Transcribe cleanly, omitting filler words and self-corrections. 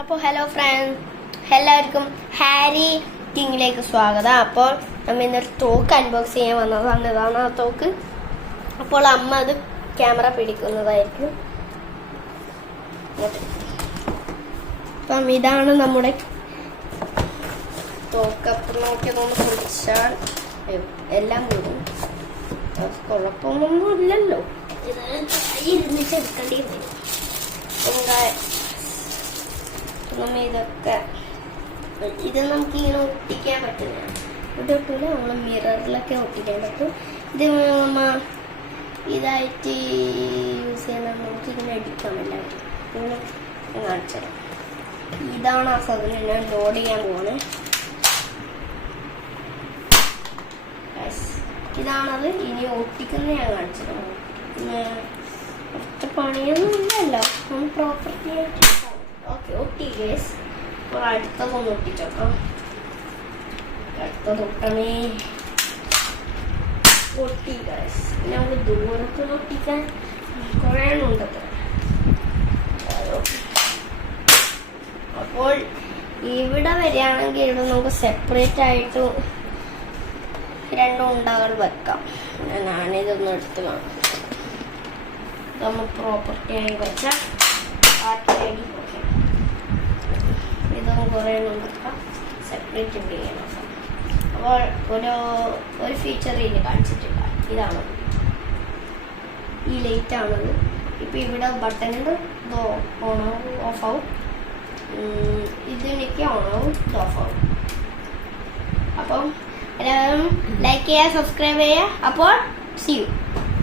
അപ്പോൾ hello friends, എല്ലാവർക്കും Harry കിങ്ങിലേക്ക് സ്വാഗതം. അപ്പോൾ നമ്മൾ ഇന്നൊരു തോക്ക് അൺബോക്സ് ചെയ്യാൻ വന്നതാണ്. ഇതാണ് ആ തോക്ക്. അപ്പോൾ അമ്മ അത് ക്യാമറ പിടിക്കുന്നതായിരിക്കും. അപ്പം ഇതാണ് നമ്മുടെ തോക്ക്. അപ്പം നോക്കിയതൊന്ന് പൊളിച്ചാൽ എല്ലാം കൂടും. കുഴപ്പമൊന്നും ഇല്ലല്ലോ. ഇത് ഇരുന്നിട്ട് എടുക്കേണ്ടി വരും. നമ്മ ഇതൊക്കെ ഇത് നമുക്ക് ഇങ്ങനെ ഒട്ടിക്കാൻ പറ്റുന്ന ഇതൊക്കെ നമ്മൾ മിററിലൊക്കെ ഒട്ടിക്കാൻ പറ്റും. ഇത് നമ്മ ഇതായിട്ട് യൂസ് ചെയ്യുന്ന നമുക്ക് ഇങ്ങനെ അടിക്കാൻ എല്ലാവരും ഇങ്ങനെ കാണിച്ചത്. ഇതാണ് ആ സാധനം. ഞാൻ ലോഡ് ചെയ്യാൻ പോവാണ്. ഇതാണത്. ഇനി ഒട്ടിക്കുന്ന ഞാൻ കാണിച്ചത്. കുറച്ച് പണിയൊന്നും ഇല്ലല്ലോ. നമ്മൾ പ്രോപ്പർട്ടി ആയിട്ട് ഓക്കെ ഒട്ടി ഗേസ്. അപ്പോൾ അടുത്തതൊന്ന് ഒട്ടിച്ചോക്കാം. അടുത്തത് ഒട്ടണേ. ഒട്ടി ഗേസ്. നമുക്ക് ദൂരത്ത് ഒട്ടിക്കാൻ കുറേ ഉണ്ടത്. അപ്പോൾ ഇവിടെ വരികയാണെങ്കിൽ ഇവിടെ നമുക്ക് സെപ്പറേറ്റ് ആയിട്ട് രണ്ടും ഉണ്ടകൾ വെക്കാം. ഞാനിതൊന്നും എടുത്ത് കാണാം. നമ്മൾ പ്രോപ്പർട്ടി ആയി വെച്ചാൽ ആക്കി ഇതൊന്നും കുറേ നോക്കാം. സെപ്പറേറ്റ് ചെയ്യണം. അപ്പോൾ ഒരു ഫീച്ചർ ഇതിൽ കാണിച്ചിട്ടില്ല. ഇതാണ് ഈ ലൈറ്റ് ആണത്. ഇപ്പം ഇവിടെ ബട്ടണിൽ ഇത് ഓണാവും ഓഫാവും. ഇതിനൊക്കെ ഓണാവും ഇത് ഓഫാവും. അപ്പം എല്ലാവരും ലൈക്ക് ചെയ്യുക, സബ്സ്ക്രൈബ് ചെയ്യുക. അപ്പോൾ സീ യു.